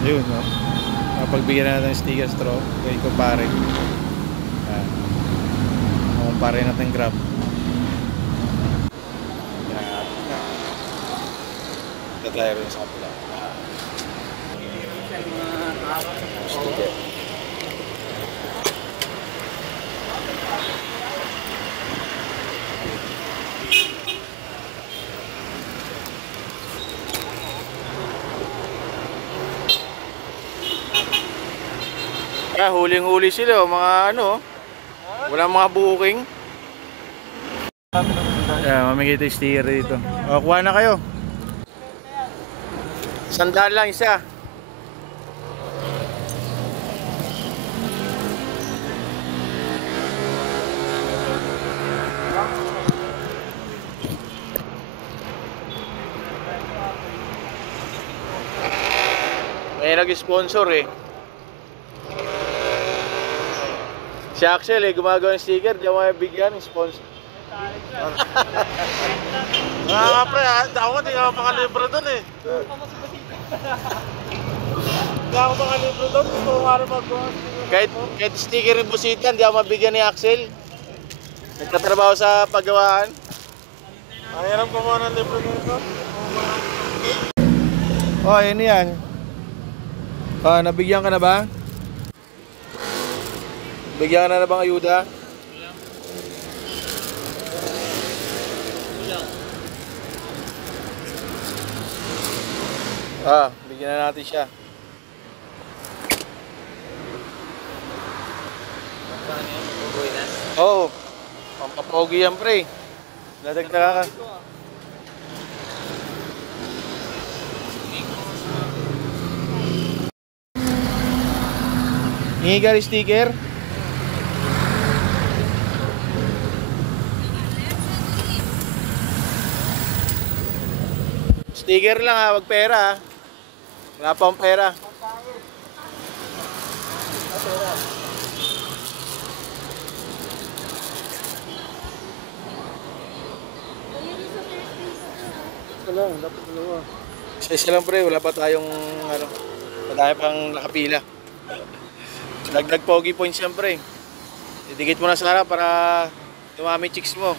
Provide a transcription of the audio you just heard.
Yun, no? Pagbigyan na natin ng sticker straw kay kumpare. Kumpare natin grab. Ito tayo rin sa kapila. Sticker. Huling-huli sila, mga ano, walang mga booking. Mamigay ito yung sticker dito. O, kuha na kayo. 100 lang isa. May nag-sponsor eh. Si Axel eh, gumagawa ng sticker, di ako mabigyan ng sponsor. Nga pre, ako di ako makalibro dun eh. Hindi ako makalibro dun, gusto ko nga rin magawa. Kahit sticker yung busitan, di ako mabigyan ni Axel. Nagtatrabaho sa paggawaan. Ang hirap gumawa ng libro nito. Oh, yun yan. Nabigyan ka na ba? Bigyan ka na bang ayuda? Bigyan na natin siya. Oo. Pampapogi yan pre. Nadagdaga ka. Hingi ka rin sticker? Sticker lang ha, wag pera ha. Wala pa akong pera. Ito lang, dapat dalawa. Isa lang pre, wala pa tayong ano, wala tayo pang nakapila. Dagdag pogi points yan pre. Didikit mo na sana para dumami chicks mo.